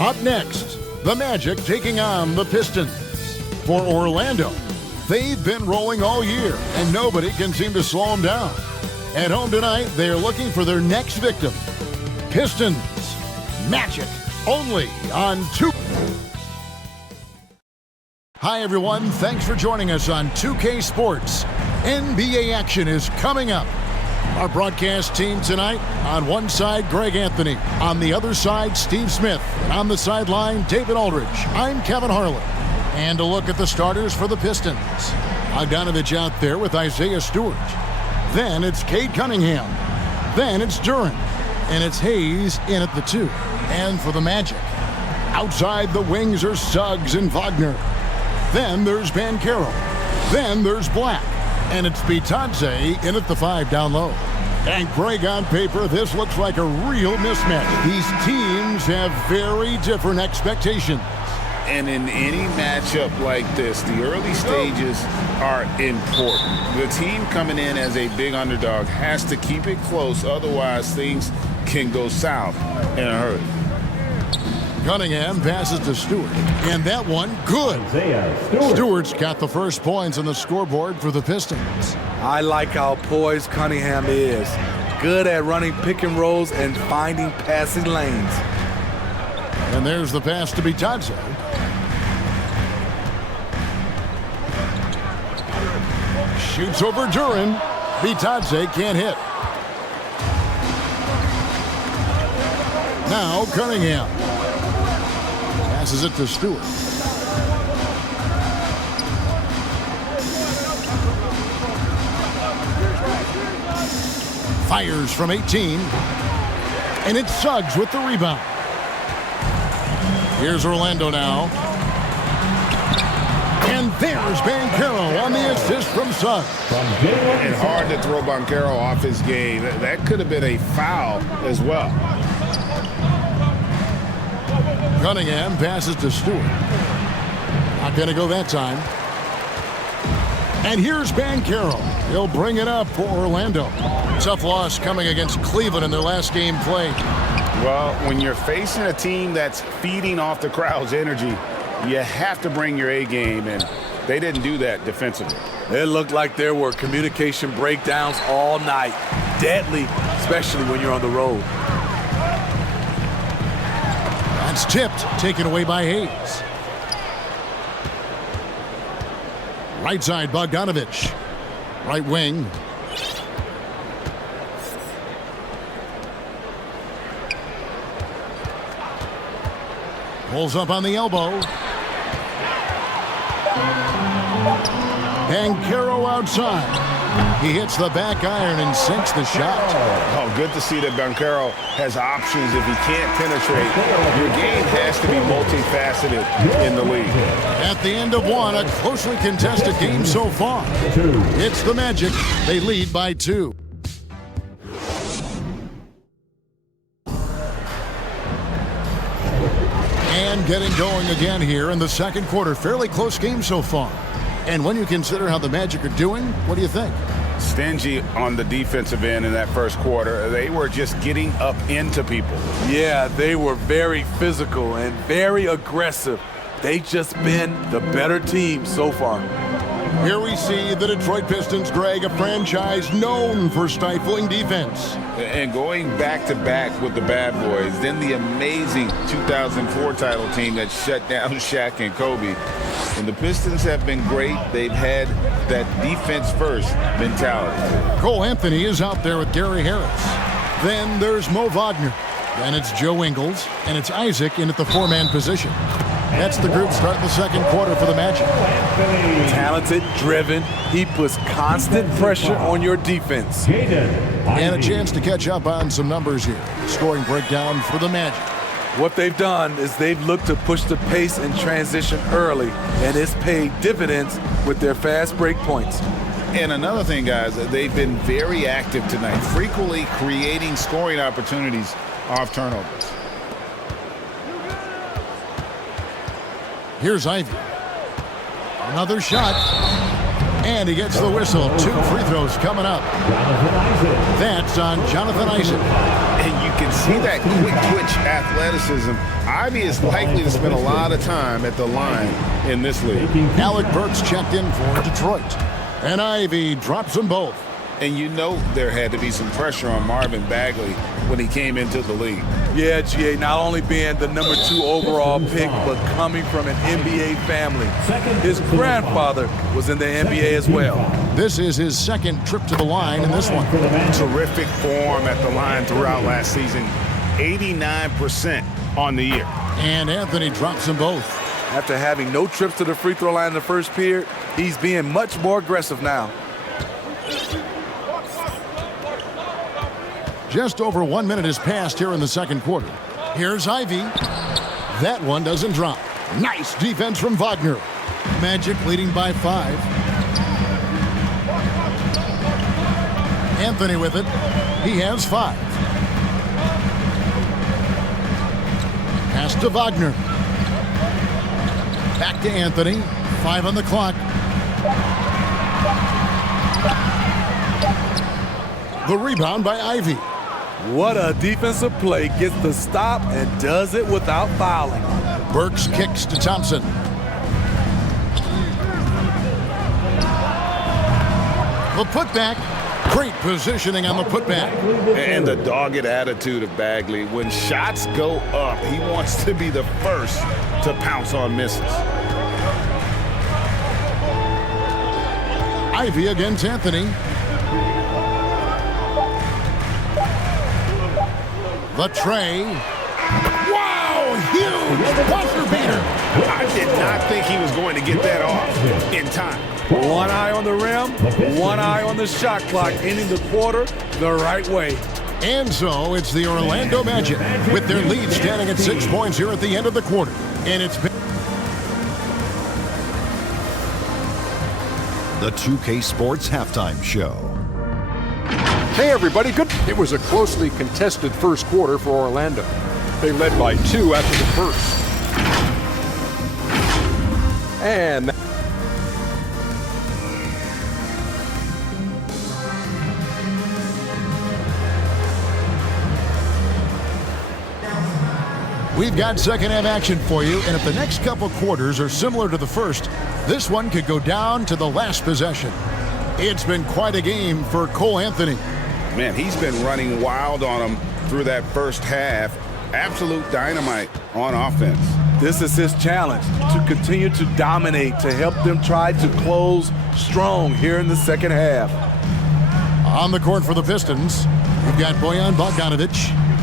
Up next, the Magic taking on the Pistons. For Orlando, they've been rolling all year, and nobody can seem to slow them down. At home tonight, they are looking for their next victim. Pistons, Magic, only on 2. Hi, everyone. Thanks for joining us on 2K Sports. NBA action is coming up. Our broadcast team tonight, on one side, Greg Anthony. On the other side, Steve Smith. And on the sideline, David Aldridge. I'm Kevin Harlan. And a look at the starters for the Pistons. Bogdanovich out there with Isaiah Stewart. Then it's Cade Cunningham. Then it's Duren. And it's Hayes in at the 2. And for the Magic, outside the wings are Suggs and Wagner. Then there's Banchero. Then there's Black. And it's Bitadze in at the 5 down low. And Greg, on paper, this looks like a real mismatch. These teams have very different expectations. And in any matchup like this, the early stages are important. The team coming in as a big underdog has to keep it close, otherwise things can go south in a hurry. Cunningham passes to Stewart, and that one good. Stewart's got the first points on the scoreboard for the Pistons. I like how poised Cunningham is. Good at running pick and rolls and finding passing lanes. And there's the pass to Bitadze. Shoots over Duren. Bitadze can't hit. Now Cunningham. Passes it to Stewart. Fires from 18. And it's Suggs with the rebound. Here's Orlando now. And there's Banchero on the assist from Suggs. And hard to throw Banchero off his game. That could have been a foul as well. Cunningham passes to Stewart. Not going to go that time. And here's Banchero. He'll bring it up for Orlando. Tough loss coming against Cleveland in their last game played. Well, when you're facing a team that's feeding off the crowd's energy, you have to bring your A game, and they didn't do that defensively. It looked like there were communication breakdowns all night. Deadly, especially when you're on the road. That's tipped, taken away by Hayes. Right side, Bogdanovich. Right wing. Pulls up on the elbow. Banchero outside. He hits the back iron and sinks the shot. Oh, good to see that Banchero has options if he can't penetrate. Your game has to be multifaceted in the league. At the end of one, a closely contested game so far. It's the Magic. They lead by 2. And getting going again here in the second quarter. Fairly close game so far. And when you consider how the Magic are doing, what do you think? Stingy on the defensive end in that first quarter. They were just getting up into people. Yeah, they were very physical and very aggressive. They've just been the better team so far. Here we see the Detroit Pistons, Greg, a franchise known for stifling defense. And going back-to-back with the bad boys, then the amazing 2004 title team that shut down Shaq and Kobe. And the Pistons have been great. They've had that defense-first mentality. Cole Anthony is out there with Gary Harris. Then there's Mo Wagner. Then it's Joe Ingles. And it's Isaac in at the 4-man position. That's the group starting the second quarter for the Magic. Talented, driven. He puts constant pressure on your defense. And a chance to catch up on some numbers here. Scoring breakdown for the Magic. What they've done is they've looked to push the pace and transition early, and it's paid dividends with their fast break points. And another thing, guys, they've been very active tonight, frequently creating scoring opportunities off turnovers. Here's Ivy. Another shot. And he gets the whistle. 2 free throws coming up. That's on Jonathan Isaac. And you can see that quick twitch athleticism. Ivy is likely to spend a lot of time at the line in this league. Alec Burks checked in for Detroit. And Ivy drops them both. And you know there had to be some pressure on Marvin Bagley when he came into the league. Yeah, GA, not only being the number 2 overall pick, but coming from an NBA family. His grandfather was in the NBA as well. This is his second trip to the line in this one. Terrific form at the line throughout last season. 89% on the year. And Anthony drops them both. After having no trips to the free throw line in the first period, he's being much more aggressive now. Just over 1 minute has passed here in the second quarter. Here's Ivy. That one doesn't drop. Nice defense from Wagner. Magic leading by 5. Anthony with it. He has 5. Pass to Wagner. Back to Anthony. 5 on the clock. The rebound by Ivy. What a defensive play. Gets the stop and does it without fouling. Burks kicks to Thompson. The putback. Great positioning on the putback. And the dogged attitude of Bagley. When shots go up, he wants to be the first to pounce on misses. Ivy against Anthony. The tray. Wow, huge buzzer beater. I did not think he was going to get that off in time. One eye on the rim, one eye on the shot clock, ending the quarter the right way. And so it's the Orlando Magic with their lead standing at 6 points here at the end of the quarter. And it's been the 2K Sports Halftime Show. Hey everybody, good. It was a closely contested first quarter for Orlando. They led by 2 after the first. And we've got second half action for you, and if the next couple quarters are similar to the first, this one could go down to the last possession. It's been quite a game for Cole Anthony. Man, he's been running wild on him through that first half. Absolute dynamite on offense. This is his challenge, to continue to dominate, to help them try to close strong here in the second half. On the court for the Pistons, we've got Bojan Bogdanovic.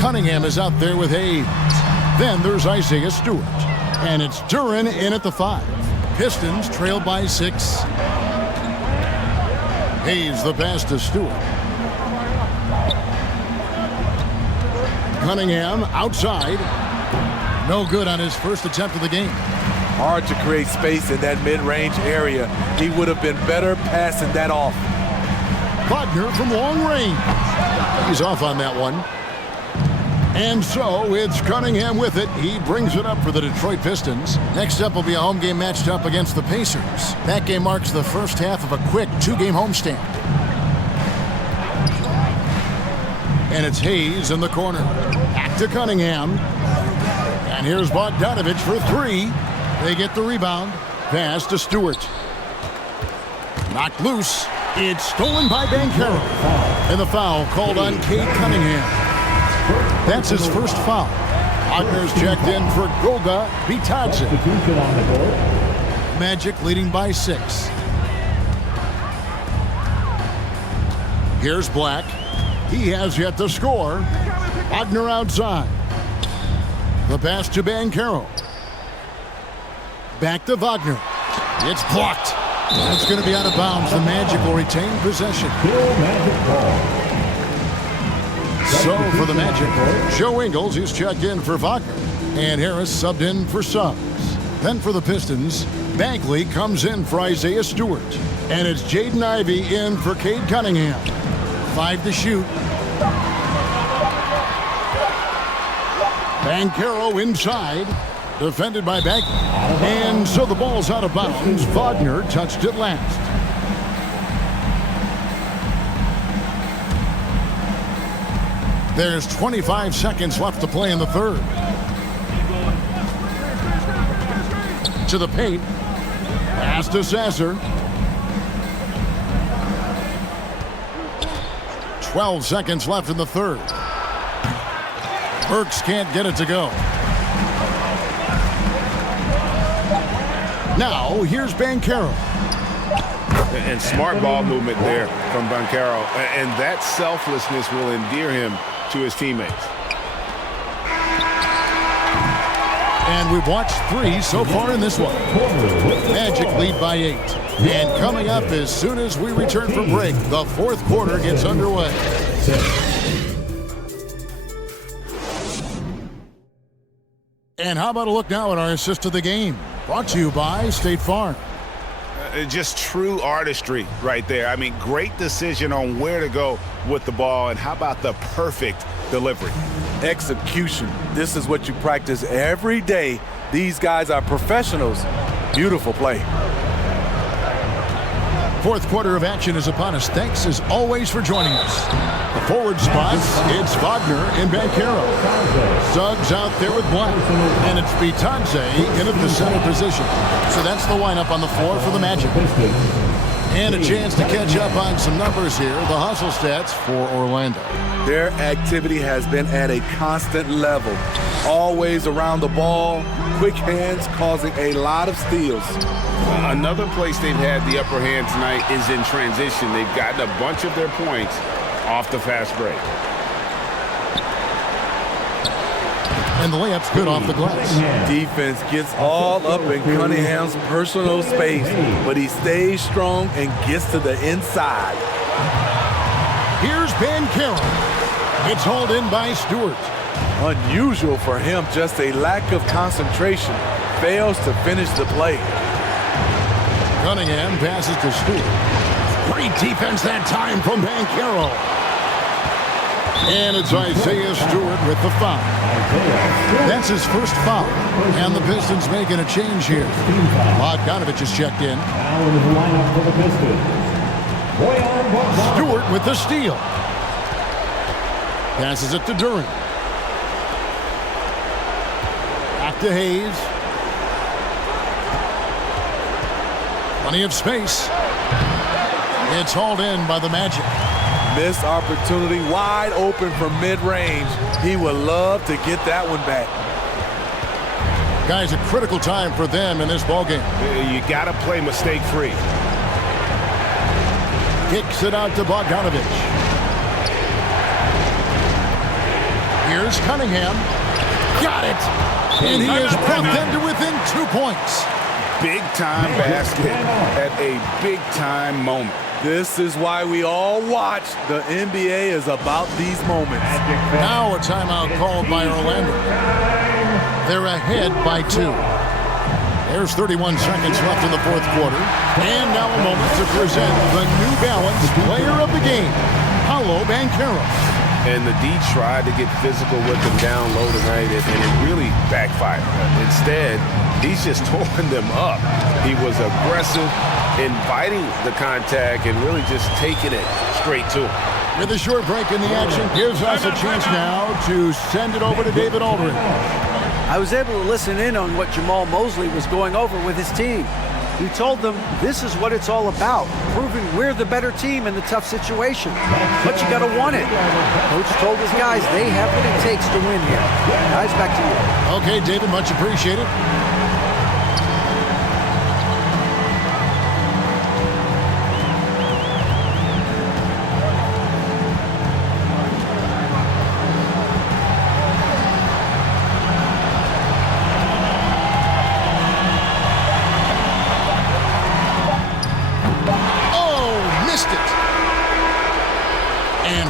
Cunningham is out there with Hayes. Then there's Isaiah Stewart. And it's Duran in at the 5. Pistons trail by 6. Hayes the pass to Stewart. Cunningham outside. No good on his first attempt of the game. Hard to create space in that mid-range area. He would have been better passing that off. Wagner from long range. He's off on that one. And so it's Cunningham with it. He brings it up for the Detroit Pistons. Next up will be a home game matched up against the Pacers. That game marks the first half of a quick 2-game homestand. And it's Hayes in the corner. Back to Cunningham. And here's Bogdanovic for 3. They get the rebound. Pass to Stewart. Knocked loose. It's stolen by Banchero. And the foul called on Cade Cunningham. That's his first foul. Wagner's checked in for Goga Bitadze. Magic leading by 6. Here's Black. He has yet to score. Wagner outside. The pass to Banchero. Back to Wagner. It's blocked. That's going to be out of bounds. The Magic will retain possession. So for the Magic, Joe Ingles is checked in for Wagner. And Harris subbed in for Suggs. Then for the Pistons, Bagley comes in for Isaiah Stewart. And it's Jaden Ivey in for Cade Cunningham. 5 to shoot. Banchero inside. Defended by Bagley. And so the ball's out of bounds. Wagner touched it last. There's 25 seconds left to play in the third. To the paint. Pass to Sasser. 12 seconds left in the third. Burks can't get it to go. Now, here's Banchero. And smart ball movement there from Banchero. And that selflessness will endear him to his teammates. And we've watched 3 so far in this one. Magic lead by 8. And coming up as soon as we return from break, the fourth quarter gets underway. And how about a look now at our assist of the game? Brought to you by State Farm. Just true artistry right there. I mean, great decision on where to go with the ball, and how about the perfect delivery? Execution. This is what you practice every day. These guys are professionals. Beautiful play. Fourth quarter of action is upon us. Thanks as always for joining us. The forward spots, it's Wagner and Banchero. Suggs out there with Black. And it's Bitadze in at the center position. So that's the lineup on the floor for the Magic. And a chance to catch up on some numbers here. The hustle stats for Orlando. Their activity has been at a constant level. Always around the ball. Quick hands causing a lot of steals. Another place they've had the upper hand tonight is in transition. They've gotten a bunch of their points off the fast break. And the layup's good off the glass. Defense gets all up in Cunningham's personal space, but he stays strong and gets to the inside. Here's Banchero. It's hauled in by Stewart. Unusual for him, just a lack of concentration. Fails to finish the play. Cunningham passes to Stewart. Great defense that time from Banchero. And it's Isaiah Stewart with the foul. That's his first foul. And the Pistons making a change here. Bogdanovich is checked in. Stewart with the steal. Passes it to Durant. Back to Hayes. Plenty of space. It's hauled in by the Magic. Missed opportunity, wide open from mid-range. He would love to get that one back. Guys, a critical time for them in this ballgame. You got to play mistake-free. Kicks it out to Bogdanovich. Here's Cunningham. Got it. And he has brought them to within 2 points. Big-time basket at a big-time moment. This is why we all watch. The NBA is about these moments. Now a timeout called by Orlando. They're ahead by 2. There's 31 seconds left in the fourth quarter. And now a moment to present the New Balance player of the game, Paolo Banchero. And the D tried to get physical with him down low tonight, and it really backfired. Instead, he's just tore them up. He was aggressive, inviting the contact, and really just taking it straight to him. With a short break in the action, gives us a chance now to send it over to David Aldridge. I was able to listen in on what Jamal Mosley was going over with his team. He told them this is what it's all about, proving we're the better team in the tough situation. But you got to want it. Coach told his guys they have what it takes to win here. Guys, back to you. Okay, David, much appreciated.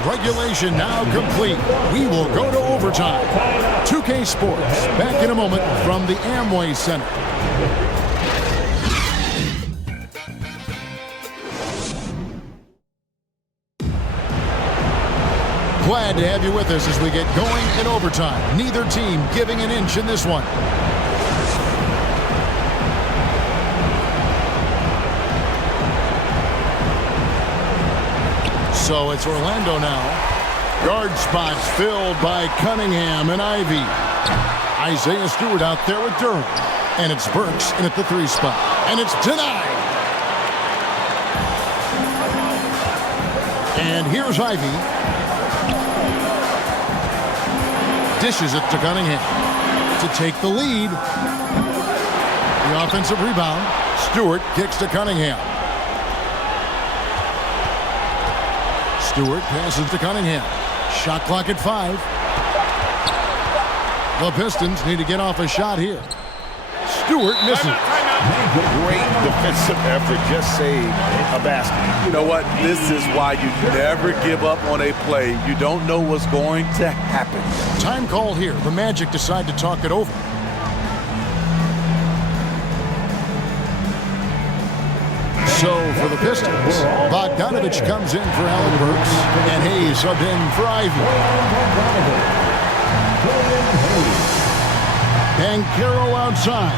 Regulation now complete. We will go to overtime. 2K Sports back in a moment from the Amway Center. Glad to have you with us as we get going in overtime. Neither team giving an inch in this one. So it's Orlando now. Guard spots filled by Cunningham and Ivy. Isaiah Stewart out there with Durham. And it's Burks in at the 3 spot. And it's denied. And here's Ivy. Dishes it to Cunningham to take the lead. The offensive rebound. Stewart kicks to Cunningham. Stewart passes to Cunningham. Shot clock at 5. The Pistons need to get off a shot here. Stewart misses. Great defensive effort. Just saved a basket. You know what? This is why you never give up on a play. You don't know what's going to happen. Time call here. The Magic decide to talk it over. So for the Pistons, Bogdanovich comes in for Allen Burks, and Hayes subbed in for Ivy. And Carroll outside.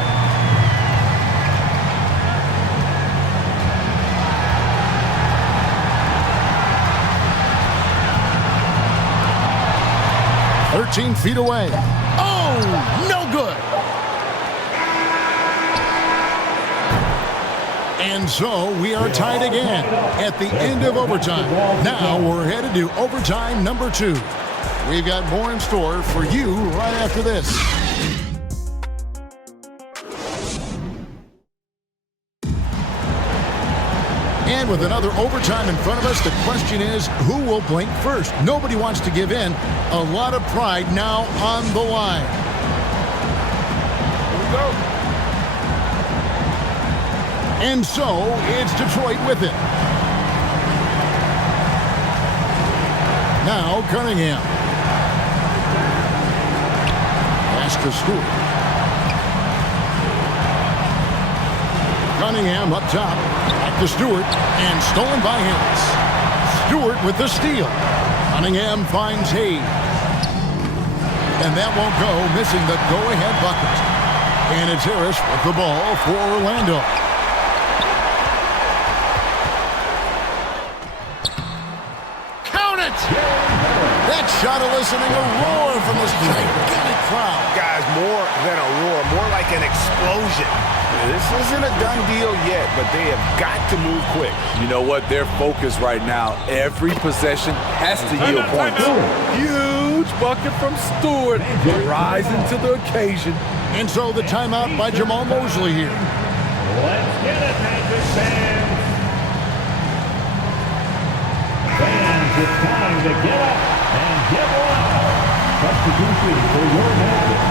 "13 feet away. Oh, no good. And so we are tied again at the end of overtime. Now we're headed to overtime number 2. We've got more in store for you right after this. And with another overtime in front of us, the question is, who will blink first? Nobody wants to give in. A lot of pride now on the line. Here we go. And so, it's Detroit with it. Now, Cunningham. Pass to Stewart. Cunningham up top. Back to Stewart. And stolen by Harris. Stewart with the steal. Cunningham finds Hayes. And that won't go, missing the go-ahead bucket. And it's Harris with the ball for Orlando. That shot eliciting a roar from this gigantic crowd. Guys, more than a roar, more like an explosion. This isn't a done deal yet, but they have got to move quick. You know what? Their focus right now, every possession has to yield points. Huge bucket from Stewart, rising to the occasion. And so the timeout by Jamal Mosley here. Let's get it, Magic fans. Fans, it's time to get up and get loud. Substitution for your Magic.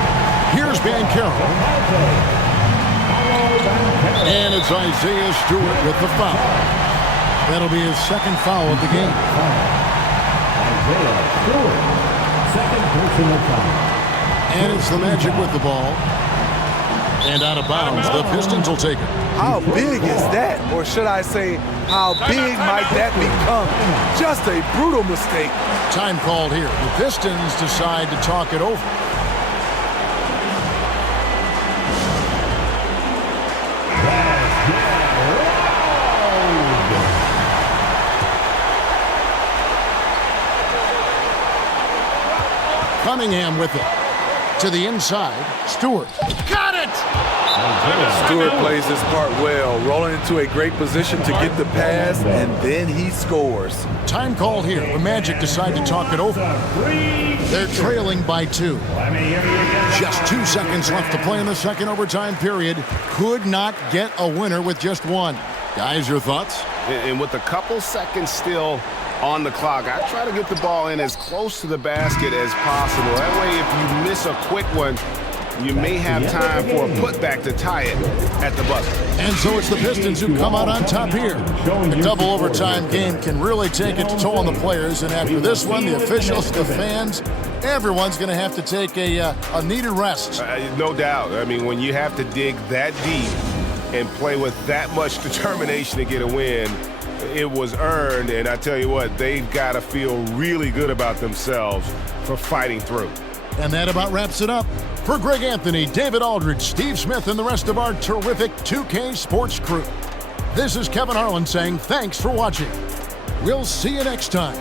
Here's Van Carroll. And it's Isaiah Stewart with the foul. That'll be his second foul of the game. Isaiah Stewart, second personal foul. And it's the Magic with the ball. And out of bounds, the Pistons will take it. How big is that? Or should I say, how big might that become? Just a brutal mistake. Time called here. The Pistons decide to talk it over. Cunningham with it. To the inside. Stewart. Got it! Stewart plays his part well, rolling into a great position to get the pass, and then he scores. Time called here. The Magic decide to talk it over. They're trailing by 2. Just 2 seconds left to play in the second overtime period. Could not get a winner with just 1. Guys, your thoughts? And with a couple seconds still on the clock, I try to get the ball in as close to the basket as possible. That way, if you miss a quick one, you may have time for a putback to tie it at the buzzer. And so it's the Pistons who come out on top here. A double overtime game can really take its toll on the players, and after this one, the officials, the fans, everyone's going to have to take a needed rest. No doubt. I mean, when you have to dig that deep and play with that much determination to get a win, it was earned, and I tell you what, they've got to feel really good about themselves for fighting through. And that about wraps it up. For Greg Anthony, David Aldridge, Steve Smith, and the rest of our terrific 2K Sports crew, this is Kevin Harlan saying thanks for watching. We'll see you next time.